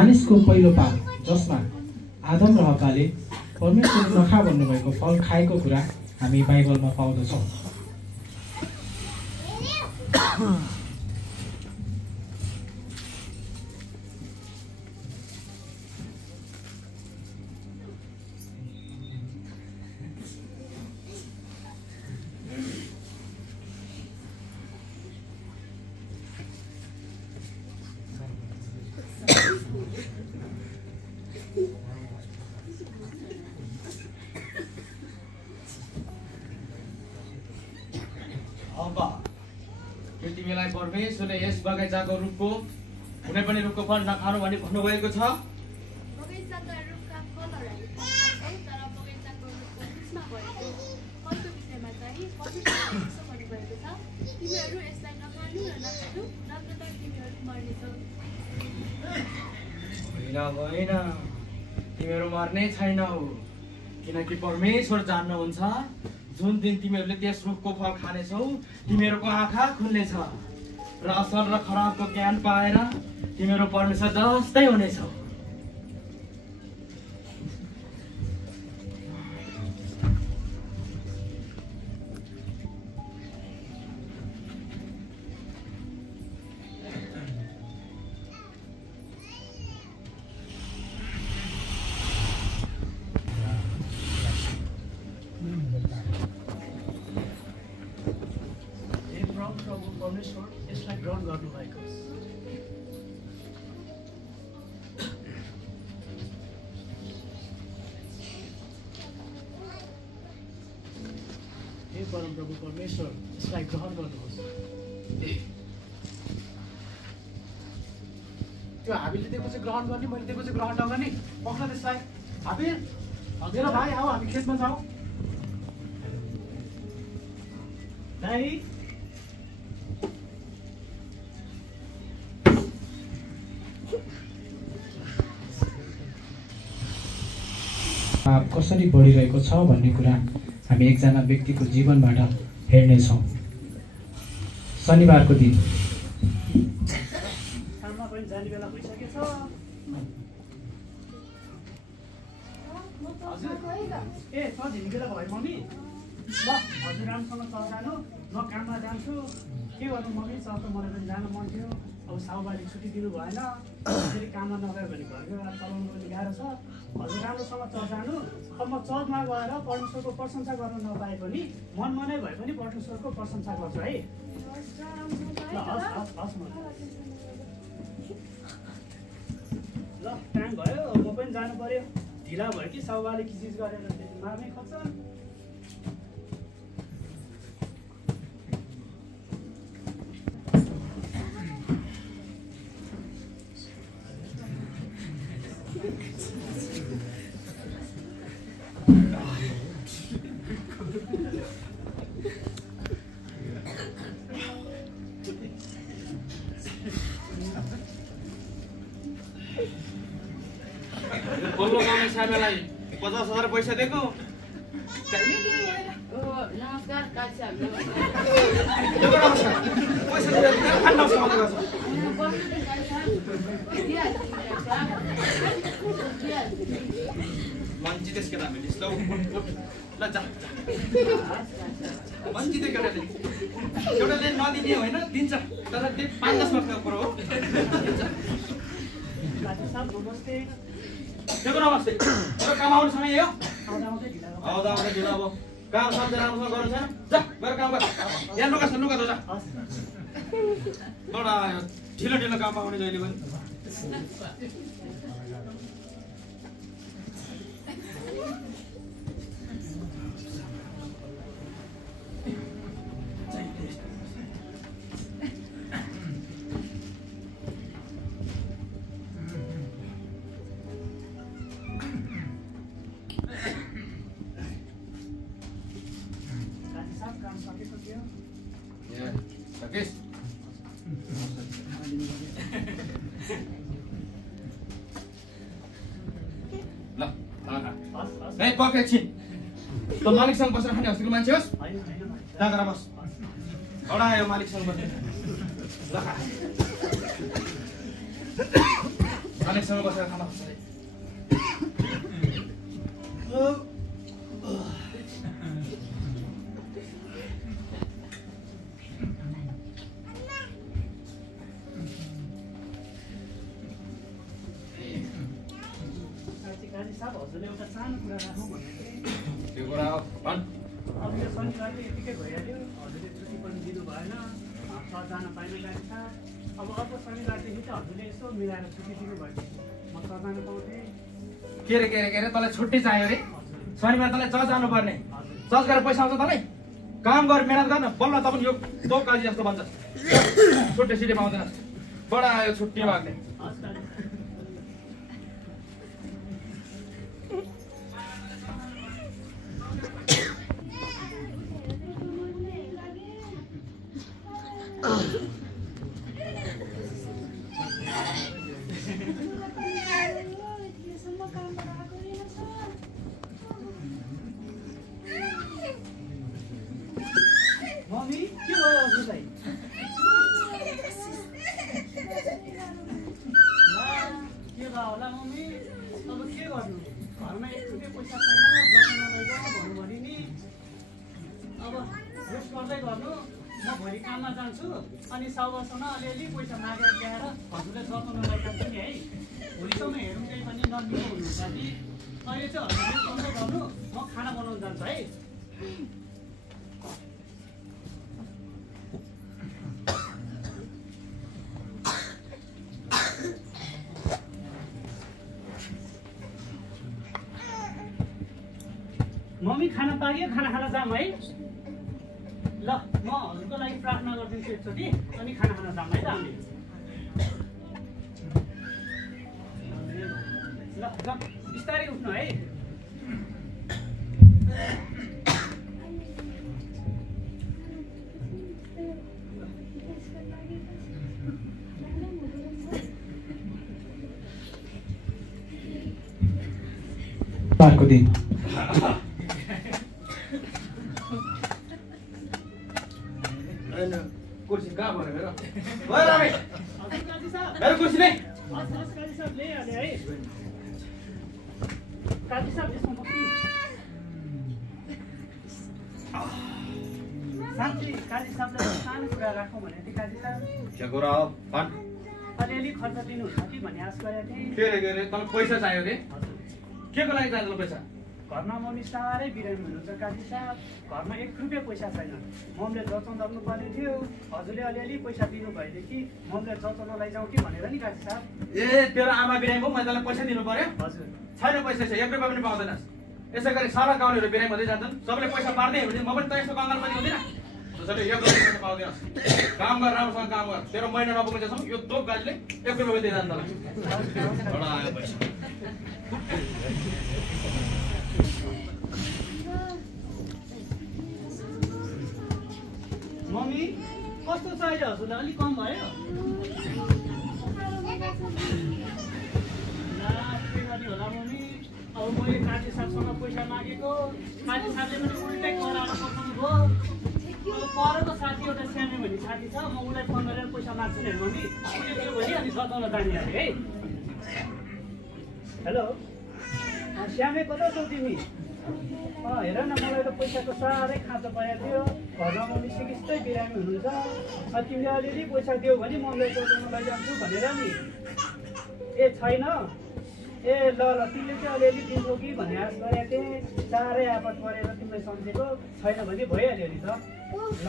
मानिसको पहिलो पाप जसमा आदम र हव्वाले परमेश्वरले नखा भन्नुभएको फल खाएको कुरा हामी बाइबलमा पाउँदछौँ। तिमीलाई परमेश्वरले यस बगैँचाको रुखको कुनै पनि रुखको फल नखानु भनी भन्नुभएको छ। बगैँचाका रुखका फलहरूलाई खाऊ, तर बगैँचाको रुखको बिचमा भएको फलको विषयमा चाहिँ परमेश्वरले यसो भन्नुभएको छ, तिमीहरू यसलाई नखानु र नखानु, नत्र त तिमीहरू मर्नेछौ। होइन, तिमीहरू मर्ने छैनौ, किनकि परमेश्वर जान्नुहुन्छ जुन दिन तिमीहरूले त्यस रुखको फल खानेछौ तिमीहरूको आँखा खुल्नेछ र असल र खराबको ज्ञान पाएर तिमीहरू परमेश्वर जस्तै हुनेछौ। परमेश्वर यसलाई ग्रहण गर्नुभएको हे परमप्रभु परमेश्वर यसलाई ग्रहण गर्नुहोस्। त्यो हामीले दिएको चाहिँ ग्रहण गर्ने, मैले दिएको चाहिँ ग्रहण नगर्ने, पक्र त्यसलाई। हाबिल मेरो भाइ आऊ हामी खेतमा जाऊ। भाइ पाप कसरी बढिरहेको छ भन्ने कुरा हामी एकजना व्यक्तिको जीवनबाट हेर्नेछौँ। शनिबारको दिन काममा पनि जाने बेला भइसकेछ। हजुर ए त झिम्केला भयो मम्मी। ल हजुर राम्रोसँग चल जानु, म काममा जान्छु। के गर्नु मम्मी, चल त मलाई पनि जानु मन थियो। अब साउबारी छुट्टी दिनु भएन, फेरि काममा नगयो भने घरको बेला चलाउनु पनि गाह्रो छ। हजुर राम्रोसँग चर्च जानु। अब म चर्चमा गएर परमेश्वरको प्रशंसा गर्न नपाए पनि मनमा नै भए पनि परमेश्वरको प्रशंसा गर्छु है। ल हस् हस् हस् म ल टाइम भयो, म पनि जानु पर्यो। ढिला भयो कि साउबाले किसिज गरेर त्यति मार्नै खोज्छ। बल्लो गाउने सामेलाई 50,000 पैसा दिएको। नमस्कार कान्छा। पैसा दिएर खाना समाज गर्छ। मान्छे त्यसको नाम हेर्नुहोस् ल, ल जा मान्छे त्यो केटाले एउटाले नदिने होइन, दिन्छ, तर त्यो 5-10 लाखको कुरो हो। नमस्ते। नमस्ते। काम आउने समय हो, आउँदा ढिलो। अब काम सम्झेर राम्रोसँग गर्नु छैन, जा गएर काम गर। यहाँ लुगा छ, लुगा जा। एउटा ढिलो ढिलो काम आउने जहिले पनि। एकछिन त मालिकसँग बसेर खाने हस्तीको मान्छे होस्, त्यहाँ गएर बस। अडायो मालिकसँग बसेर ल खा मालिकसँग बसेर खाना खान्छ साहब हजुरले एउटा सानो कुरा राखौँ भनेको थिएँ। त्यो कुरा हो भन् अब यो शनिबार चाहिँ यतिकै भइहाल्यो हजुरले छुट्टी पनि दिनु भएन सर जान पाएन गाडी साहब अब अर्को शनिबारदेखि चाहिँ हजुरले यसो मिलाएर छुट्टी दिनुभयो म सर जान पाउँथेँ। के रे तँलाई छुट्टी चाहियो रे शनिबार तँलाई चर्च जानुपर्ने चर्च गरेर पैसा आउँछ तँलाई काम गर मेहनत गर्न बल्ल त पनि यो दो काजी जस्तो भन्छ छुट्टी सिटी पाउँदैन बडा आयो छुट्टी माग्ने मम्मी के भयो हजुरलाई के भयो होला मम्मी अब के गर्नु घरमा एक रुपियाँ पैसा छैन बस्न लैजाउँ भन्नुभयो नि अब रेस्ट गर्दै गर्नु म भोलि काममा जान्छु अनि साउबासँग अलिअलि पैसा मागेर ल्याएर हजुरले जताउन लैजान्छु नि है भोलिसम्म हेरौँ केही पनि नमिलो हुनुहुन्छ कि अहिले चाहिँ हजुरले सन्चो गर्नु म खाना बनाउनु जान्छु है मम्मी खाना पाक्यो खाना खान जाऊँ है ल म हजुरको लागि प्रार्थना गरिदिन्छु एकचोटि अनि खाना खान जाऊँ है त हामी ल बिस्तारै उठ्नु है बारको दिन कुर्सी कहाँ भयो मेरो मेरो कुर्सी नै काजी साहब ल्याइहाल्यो है काजी साहब यसमा बस्नु साँच्चै काजी साहबलाई सानो कुरा राखौँ भनेको थिएँ काजी साहब के कुरा हो भन् अलिअलि खर्च दिनुहुन्छ कि भन्ने आश गरेको थिएँ के रे तँलाई पैसा चाहियो रे के को लागि चाहियो पैसा घरमा मम्मी साह्रै बिरामी हुनुहुन्छ काजी साहब घरमा एक रुपियाँ पैसा छैन मम्मीले जचाउन लाग्नु पर्ने थियो हजुरले अलिअलि पैसा दिनुभएदेखि मम्मीले जचाउन लैजाउँ कि भनेर नि काजी साहब ए तेरो आमा बिरामी भयो मैले तँलाई पैसा दिनु पर्यो हजुर छैन पैसा छ 1 रुपियाँ पनि पाउँदैनस् यसै गरी सारा गाउँलेहरू बिरामी हुँदै जान्छन् सबैले पैसा पार्दै हुँदैन म पनि त यस्तो कङ्गाल पनि हुँदिनँ जसले 1 रुपियाँ पैसा पाउँदैनस् काम गर राम्रोसँग काम गर तेरो महिना नपुगेसम्म यो दोक गाडीले 1 रुपियाँ दिइरहन्छ तँलाई आयो पैसा मम्मी कस्तो छ अहिले हजुरलाई अलिक कम भयो के गर्ने होला मम्मी अब मैले काजी साहबसँग पैसा मागेको काजी साहबले पनि उल्टै कराएर पठाउनु भयो अब परको साथी एउटा सानो भन्ने साथी छ म उसलाई फोन गरेर पैसा माग्छु नि मम्मी उसले दियो भने अनि जताउन जाने अरे है हेलो श्यामे कता छौ तिमी हेर न मलाई त पैसाको साह्रै खाँचो परेको थियो घरमा मम्मी सिकिस्तै बिरामी हुनुहुन्छ तिमीले अलिअलि पैसा दियो भने मम्मीलाई जताउन लैजान्छु भनेर नि ए छैन ए ल तिमीले चाहिँ अलिअलि दिन्छौ कि भन्ने आश गरेको थिएँ साह्रै आपत परेर तिमीलाई सम्झेको छैन भने भइहाल्यो नि त ल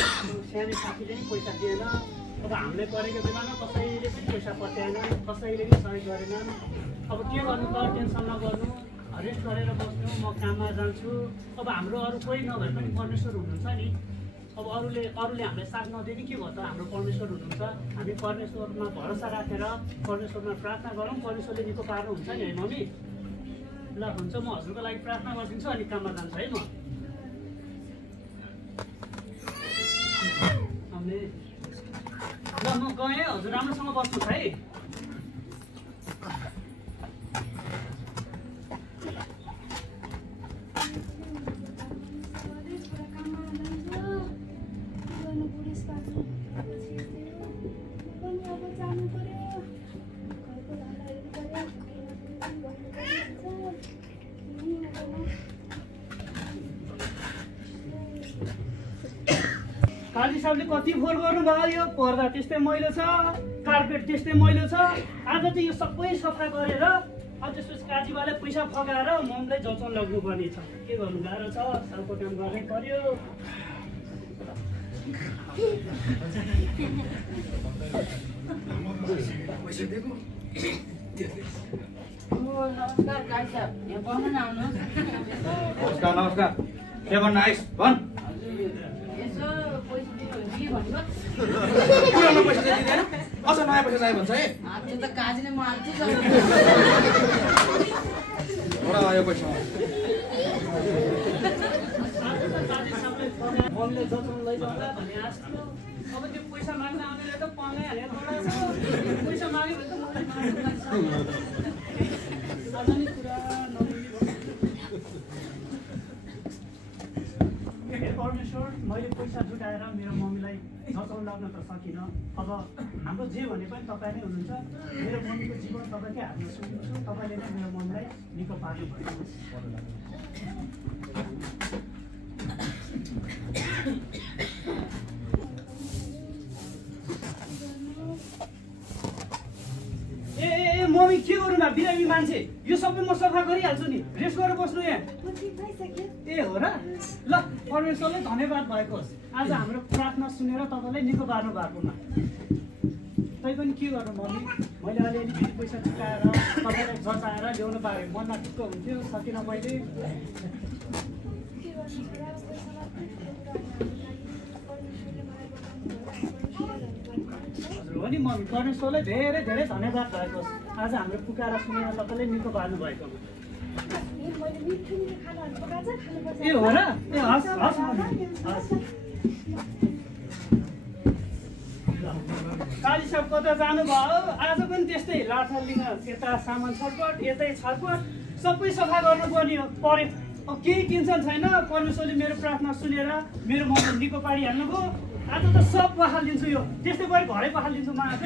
सानो साथीले पनि पैसा दिएन अब हामीले गरेको बेलामा कसैले पनि पैसा पठाएन कसैले पनि सहयोग गरेन अब के गर्नु त टेन्सन नगर्नु रेस्ट गरेर बस्नु म काममा जान्छु अब हाम्रो अरू कोही नभए पनि परमेश्वर हुनुहुन्छ नि अब अरूले हामीलाई साथ नदिए नि के भयो त हाम्रो परमेश्वर हुनुहुन्छ हामी परमेश्वरमा भरोसा राखेर परमेश्वरमा प्रार्थना गरौँ परमेश्वरले निको पार्नुहुन्छ नि है मम्मी ल हुन्छ म हजुरको लागि प्रार्थना गरिदिन्छु अनि काममा जान्छु है ल म गएँ हजुर राम्रोसँग बस्नुहोस् है पनि अब जानु पर्यो घरको धन्दा हेर्नु पर्यो काजी साहबले कति फोहोर गर्नुभयो यो पर्दा त्यस्तै मैलो छ कार्पेट त्यस्तै मैलो छ आज चाहिँ यो सबै सफा गरेर अब त्यसपछि काजीबाले पैसा फकाएर ममलाई जचाउन लाग्नुपर्ने छ के गर्नु गाह्रो छ साउको काम गर्नै पर्यो नमस्कार काजी साहब यहाँ बस्न आउनुहोस् नमस्कार नमस्कार के भन्न आइस भन् यसो पैसा दिनु के भन्नु पुरानो पैसा चाहिँ दिँदैन अझ नयाँ पैसा चाहियो भन्छ है त्यो त काजीले म हाल्छु एउटा आयो पैसा ममले जचाउन लैजाउँला भन्ने आश थियो अब त्यो पैसा माग्न आउनेले त पाउनै हालेर छोडाएको छ पैसा माग्यो भने त मलाई आज नि कुरा हे परमेश्वर मैले पैसा जुटाएर मेरो मम्मीलाई जचाउन लाग्न त सकिनँ अब हाम्रो जे भने पनि तपाईँ नै हुनुहुन्छ मेरो मम्मीको जीवन तपाईँकै हातमा सुन्छु तपाईँले नै मेरो मम्मीलाई निको पार्नु भएको ए मम्मी के गर्नु न बिरामी मान्छे यो सबै म सफा गरिहाल्छु नि रेस्ट गरेर बस्नु यहाँ ए हो र ल परमेश्वरलाई धन्यवाद भएको होस् आज हाम्रो प्रार्थना सुनेर तपाईँलाई निको पार्नु भएकोमा तै पनि के गर्नु मम्मी मैले अलिअलि फेरि पैसा चुकाएर तपाईँलाई जचाएर ल्याउनु पाएँ मनमा ढुक्क हुन्थ्यो सकिनँ मैले हो नि मम्मी परमेश्वरलाई धेरै धेरै धन्यवाद भएको होस् आज हाम्रो पुकारा सुनेर तपाईँले निको पार्नु भएको ए हो र ए हस् हस् हस् काजी साहब कता जानुभयो आज पनि त्यस्तै लाठा लिन यता सामान छटपट यतै छटपट सबै सफा गर्नुपर्ने पऱ्यो अब केही टेन्सन छैन परमेश्वरले मेरो प्रार्थना सुनेर मेरो मनमा निको पारिहाल्नुभयो आज त सब पखालिदिन्छु यो त्यस्तै गरी घरै पखालिदिन्छु म आज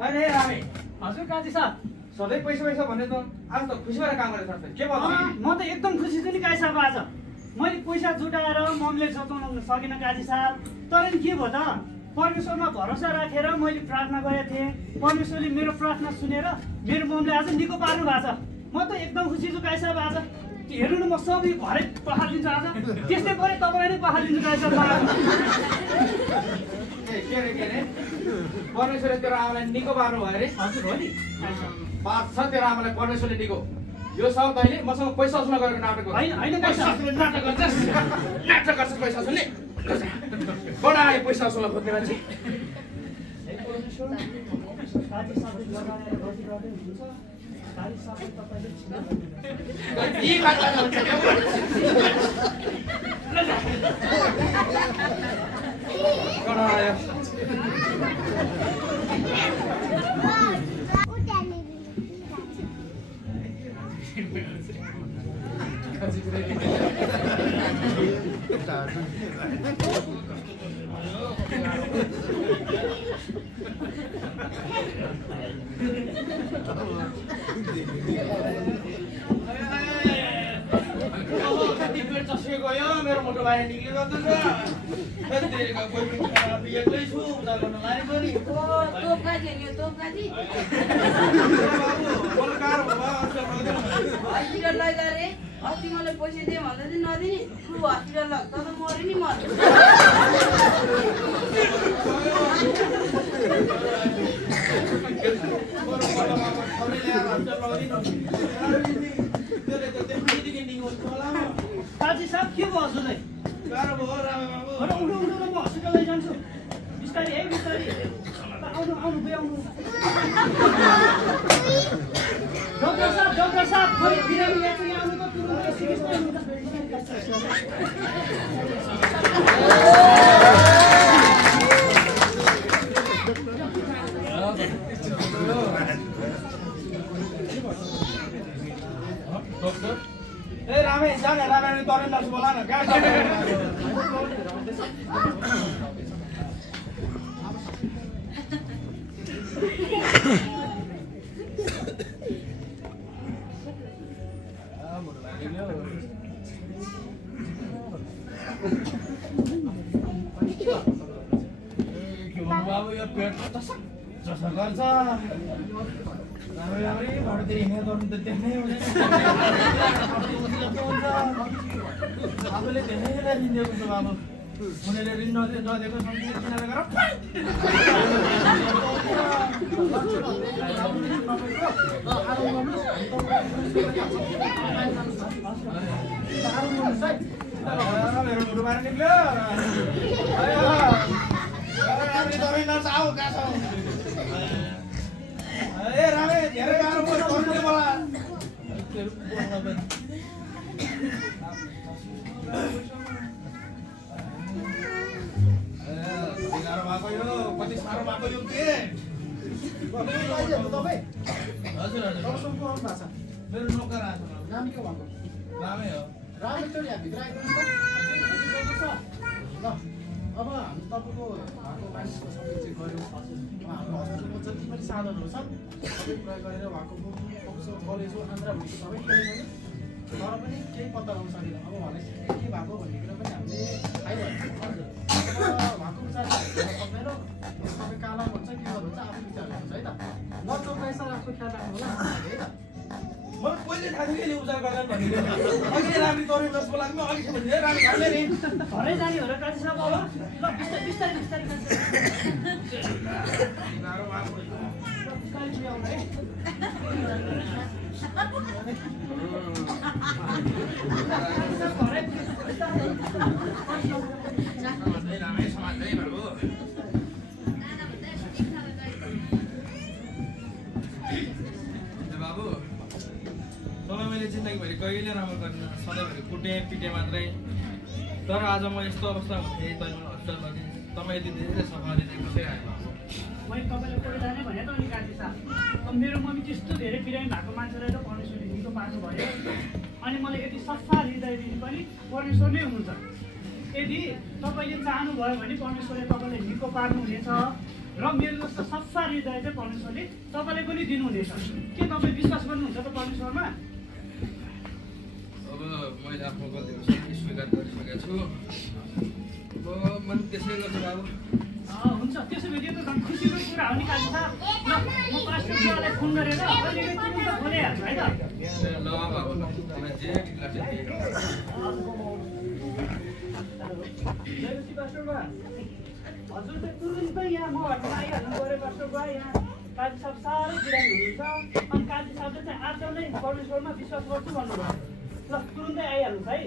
अरे रामे हजुर काजी साहब सधैँ पैसा पैसा भन्ने त आज त खुसी भएर काम गरेर के भन्नु म त एकदम खुसी छु नि काजी साहब आज मैले पैसा जुटाएर मम्मीले जचाउन सकिनँ काजी साहब तर नि के भयो त परमेश्वरमा भरोसा राखेर मैले प्रार्थना गरेको थिएँ परमेश्वरले मेरो प्रार्थना सुनेर मेरो मम्मीले आज निको पार्नु भएको छ म त एकदम खुसी छु काजी साहब आज हेर्नु न म सबै घरै पखालिदिन्छु आज त्यस्तै गरी तपाईँलाई नै पखालिदिन्छु काजी साहब के अरे परमेश्वरले तेरो आमालाई निको पार्नु भयो अरे हजुर हो नि बात छ तेरो आमालाई परमेश्वरले निको यो सब तैँले मसँग पैसा असुल गरेको नाटक गर्छ होइन होइन पैसा असुल नाटक गर्छस् नाटक गर्छस् पैसा असुलले बडा आयो पैसा असुल खोज्ने मान्छे काजी साहबले लगाएर बसिरहँदै हुनुहुन्छ काजी साहबले तपाईँले यी बात हुन्छ बडा आयो कति पेट चस्के गयो मेरो मोटो भाइ निक्ले गर्दैछ एक्लै छु उता गर्न लागेको नि तोप काजी नि यो तोप काजी हस्पिटल लैजा रे अस्ति मलाई पैसा दिएँ भन्दा चाहिँ नदिने तु हस्पिटल लग तर मऱ्यो नि मऱ्यो काजी साहब के भयो हजुरलाई उठ्नु म हस्पिटल लैजान्छु बिस्तारी है बिस्तारी आउनु आउनु आउनु डाक्टर साहब खोइ बिरामी ल्याएको यहाँ आउनु त तुरुन्त सिरियस हुनु ए रामे जान रामे तरे नस बोला न कहाँ जाने बाबु यो पेट जसो गर्छ राम्रै भरतिर हिँडेर गर्नु त देख्नै हुँदैन आफूले धेरैलाई ऋण दिएको छु बाबु उनीहरूले ऋण नदिएको सम्झिएर किनेर गर मेरो मुटु बाहिर निक्ल्यो दबाई नर्स आऊ कहाँ छ ए रामे धेरै गाह्रो पर्छ गर्नु मलाई गाह्रो भएको यो कति साह्रो भएको यो के हजुर हजुर मेरो नोकर आएको नाम के भएको रामै हो रामे चोरी हामी भित्र आइदिनुहोस् त ल अब हामी तपाईँको उहाँको मानिसको सबै चाहिँ गऱ्यौँ हाम्रो हस्पिटलको जति पनि साधनहरू छन् सबै प्रयोग गरेर उहाँको प्रोफेसर कलेज हो आन्द्राभुटिको सबै कलेज हो तर पनि केही पत्ता लगाउन सकिँदैन अब उहाँलाई के भएको भन्ने कुरा पनि हामीले आइहाल्छ उहाँको विचार सक्दैन तपाईँ काला भन्छ के भन्छ आफू विचार गर्छ है त नचोक्राइ सर आफ्नो ख्याल राख्नु होला है त मलाई पहिले थाहा थियो कि उपचार गर्दैन भनेको अघि राम्री तरुण रस बोलाएको म अघि भने राम्रो खाने नि घरै जाने हो र काजी साहब अब ल बिस्तारै बिस्तारै बिस्तारै गाह्रो भएको बिस्तारै ल्याउनु है राम्रै समात्दै बाबु बाबु तपाईँ मैले जिन्दगीभरि कहिले राम्रो गरेन सधैँभरि कुटे पिटे मात्रै तर आज म यस्तो अवस्थामा थिएँ तैँले मलाई हस्पिटल लगेँ तपाईँ यति धेरै सफा दिँदै कसरी आयो मैले तपाईँलाई कोही जाने भने त अनि काजी साहब अब मेरो मम्मी त्यस्तो धेरै बिरामी भएको मान्छेलाई त परमेश्वरले निको पार्नु भयो अनि मलाई यति सफा हृदयदेखि पनि परमेश्वर नै हुनुहुन्छ यदि तपाईँले चाहनुभयो भने परमेश्वरले तपाईँलाई निको पार्नुहुनेछ र मेरो जस्तो सफा हृदय चाहिँ परमेश्वरले तपाईँलाई पनि दिनुहुनेछ के तपाईँ विश्वास गर्नुहुन्छ त परमेश्वरमा अब मैले आफ्नो गल्तीहरू सबै स्वीकार गरिसकेको छु अब मैले त्यसै गर्छु बाबु हुन्छ त्यसो भए यो त झन् खुसीको कुरा हो नि काजी साहब ल म पास्टरलाई फोन गरेर अहिले तुरुन्त खोलिहाल्छु है त ल बाबु तिमीलाई जे ठिक लाग्छ त्यही गर। जयमसी पास्टरबा हजुर त तुरुन्त यहाँ म घरमा आइहाल्नु पऱ्यो पास्टरबा यहाँ काजी साहब साह्रै बिरामी हुनुहुन्छ अनि काजी साहबले चाहिँ आज नै परमेश्वरमा विश्वास गर्छु भन्नुभयो ल तुरुन्तै आइहाल्नुहोस् है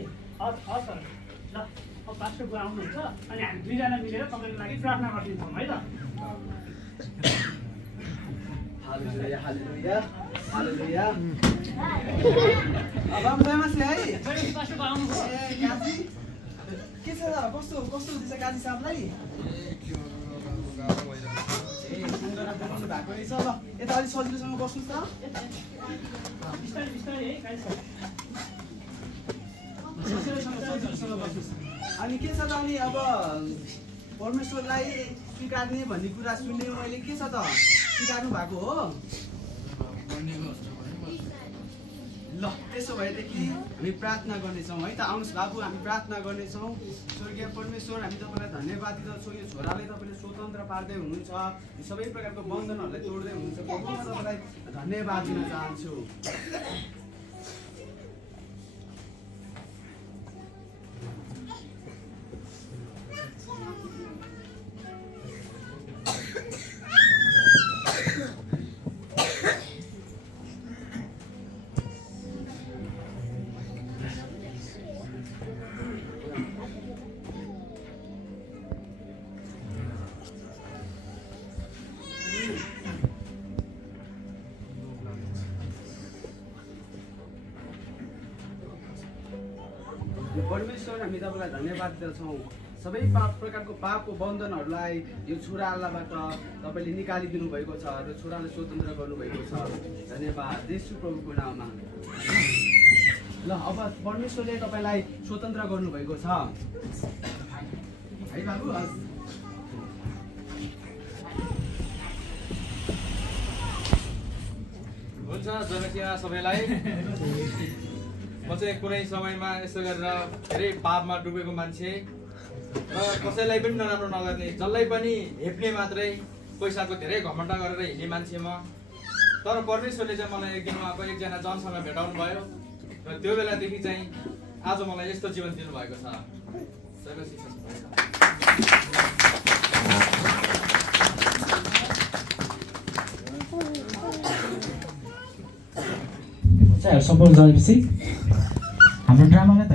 हस् सर ल अब पास्टरबा आउनुहुन्छ अनि हामी दुईजना मिलेर तपाईँको लागि प्रार्थना गरिदिन्छौँ है त हालेलुया हालेलुया हालेलुया अब जयमसी है जयमसी पास्टरबा आउनुभयो ए काजी के छ कस्तो कस्तो हुँदैछ काजी साहबलाई ए सुन्दरा बनाउनु भएको रहेछ ल यता अलिक सजिलोसँग बस्नुहोस् त बिस्तारै बिस्तारै है काजी साहब सजिलोसँग बस्नुहोस् अनि के छ त अनि अब परमेश्वरलाई स्वीकार्ने भन्ने कुरा सुन्ने मैले के छ त स्वीकार्नु भएको हो ल त्यसो भएदेखि हामी प्रार्थना गर्नेछौँ है त आउनुहोस् बाबु हामी प्रार्थना गर्नेछौँ स्वर्गीय परमेश्वर हामी तपाईँलाई धन्यवाद दिँदछौँ यो छोरालाई तपाईँले स्वतन्त्र पार्दै हुनुहुन्छ यो सबै प्रकारको बन्धनहरूलाई तोड्दै हुनुहुन्छ प्रभु म तपाईँलाई धन्यवाद दिन चाहन्छु परमेश्वर हामी तपाईँलाई धन्यवाद दिँदछौँ सबै प्रकारको पापको बन्धनहरूलाई यो छोरालाबाट तपाईँले निकालिदिनु भएको छ र छोरालाई स्वतन्त्र गर्नुभएको छ धन्यवाद येशू प्रभुको नाममा ल अब परमेश्वरले तपाईँलाई स्वतन्त्र गर्नुभएको छ है बाबु। हुन्छ जनसिंह सबैलाई म चाहिँ कुनै समयमा यसो गरेर धेरै पापमा डुबेको मान्छे र कसैलाई पनि नराम्रो नगर्ने, जसलाई पनि हेप्ने मात्रै, पैसाको धेरै घमण्ड गरेर हिँड्ने मान्छे म। तर परमेश्वरले चाहिँ मलाई एक दिन उहाँको एकजना जनसँग भेटाउनु भयो र त्यो बेलादेखि चाहिँ आज मलाई यस्तो जीवन दिनुभएको छ। सम्पूर्ण गरेपछि हाम्रो ड्रामालाई